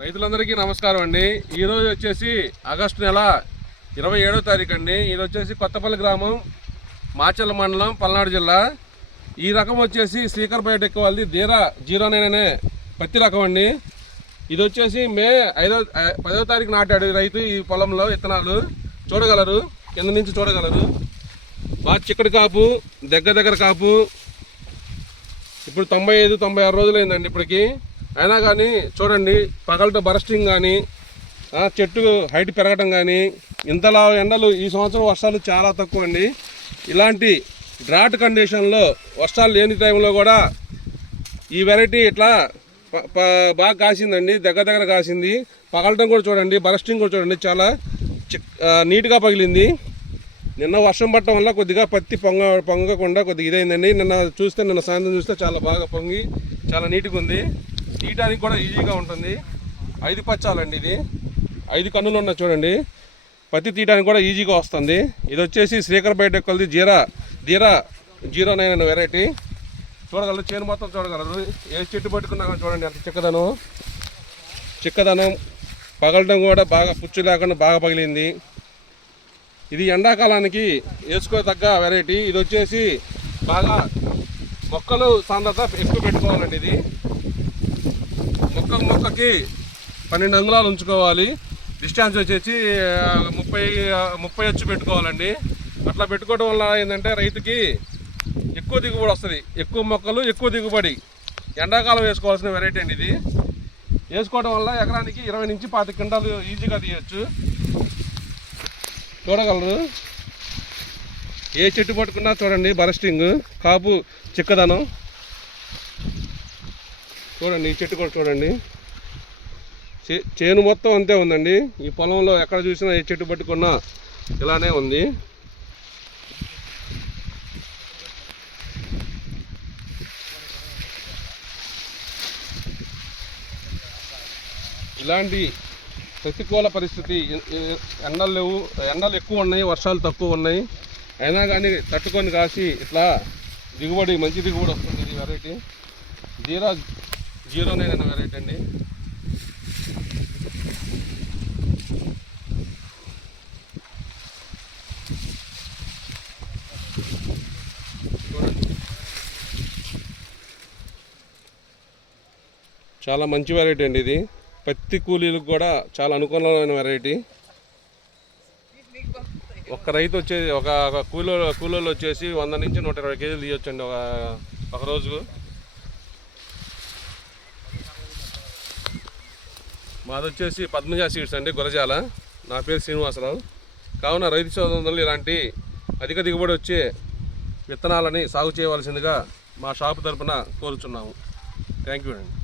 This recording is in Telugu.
రైతులందరికీ నమస్కారం అండి. ఈరోజు వచ్చేసి ఆగస్టు నెల 27వ తారీఖు అండి. ఇది వచ్చేసి కొత్తపల్లి గ్రామం, మాచర్ల మండలం, పల్నాడు జిల్లా. ఈ రకం వచ్చేసి శ్రీకర్ ఎక్కువ వాళ్ళది ధీరా 09 అనే పత్తి రకం అండి. ఇది వచ్చేసి మే 10వ తారీఖు నాటాడు రైతు. ఈ పొలంలో విత్తనాలు చూడగలరు, కింద నుంచి చూడగలరు. బాగా చిక్కడి కాపు, దగ్గర కాపు. ఇప్పుడు 95-96 రోజులు అయిందండి ఇప్పటికి. అయినా కానీ చూడండి, పగలట బరస్టింగ్ కానీ, చెట్టు హైట్ పెరగటం కానీ, ఇంతలా ఎండలు ఈ సంవత్సరం వర్షాలు చాలా తక్కువ అండి. ఇలాంటి డ్రాట్ కండిషన్లో వర్షాలు లేని టైంలో కూడా ఈ వెరైటీ ఇట్లా బాగా కాసిందండి, దగ్గర కాసింది. పగలటం కూడా చూడండి, బరస్టింగ్ కూడా చూడండి, చాలా నీట్గా పగిలింది. నిన్న వర్షం పట్టడం వల్ల కొద్దిగా పత్తి పొంగకుండా కొద్దిగా ఇదైందండి. నిన్న సాయంత్రం చూస్తే చాలా బాగా పొంగి చాలా నీట్గా ఉంది. తీయడానికి కూడా ఈజీగా ఉంటుంది. 5 పచ్చాలండి, ఇది 5 కన్నులు ఉన్నాయి చూడండి. పత్తి తీయడానికి కూడా ఈజీగా వస్తుంది. ఇది వచ్చేసి శ్రీకర్ బయోటెక్ది ధీరా 09 అనే వెరైటీ. చూడగలరు, చేను మొత్తం చూడగలరు. ఏ చెట్టు పట్టుకున్నా చూడండి అంత చిక్కదనం. పగలడం కూడా బాగా పుచ్చు లేకుండా బాగా పగిలింది. ఇది ఎండాకాలానికి వేసుకోదగ్గ వెరైటీ. ఇది వచ్చేసి బాగా మొక్కలు సాంద్రత ఎక్కువ పెట్టుకోవాలండి. ఇది మొక్కకి 12 అంగుళాలు ఉంచుకోవాలి. డిస్టెన్స్ వచ్చేసి 30 వచ్చి పెట్టుకోవాలండి. అట్లా పెట్టుకోవడం వల్ల ఏంటంటే రైతుకి ఎక్కువ దిగుబడి వస్తుంది. ఎక్కువ మొక్కలు ఎక్కువ దిగుబడి. ఎండాకాలం వేసుకోవాల్సిన వెరైటీ అండి ఇది. వేసుకోవడం వల్ల ఎకరానికి 20-25 క్వింటాలు ఈజీగా తీయచ్చు. చూడగలరు, ఏ చెట్టు పట్టుకున్నా చూడండి బరస్టింగ్, కాపు, చిక్కదనం. చూడండి, ఈ చెట్టు కూడా చూడండి, చేను మొత్తం అంతే ఉందండి. ఈ పొలంలో ఎక్కడ చూసినా ఏ చెట్టు పట్టుకున్నా ఇలానే ఉంది. ఇలాంటి ప్రతికూల పరిస్థితి, ఎండలు ఎక్కువ ఉన్నాయి, వర్షాలు తక్కువ ఉన్నాయి. అయినా కానీ తట్టుకొని కాసి ఇట్లా మంచి దిగుబడి వస్తుంది. ఈ వెరైటీ ధీరా 09 అనే వెరైటీ అండి. చాలా మంచి వెరైటీ అండి ఇది. పత్తి కూలీలకు కూడా చాలా అనుకూలమైన వెరైటీ. ఒక రైతు వచ్చేసి ఒక కూలీలు వచ్చేసి 100-120 కేజీలు తీయొచ్చండి ఒక రోజుకు. మాది వచ్చేసి పద్మజ సీడ్స్ అండి, గురజాల. నా పేరు శ్రీనివాసరావు. కావున రైతు సోదరులు ఇలాంటి అధిక దిగుబడి వచ్చే విత్తనాలని సాగు చేయవలసిందిగా మా షాపు తరపున కోరుచున్నాము. థ్యాంక్ యూ అండి.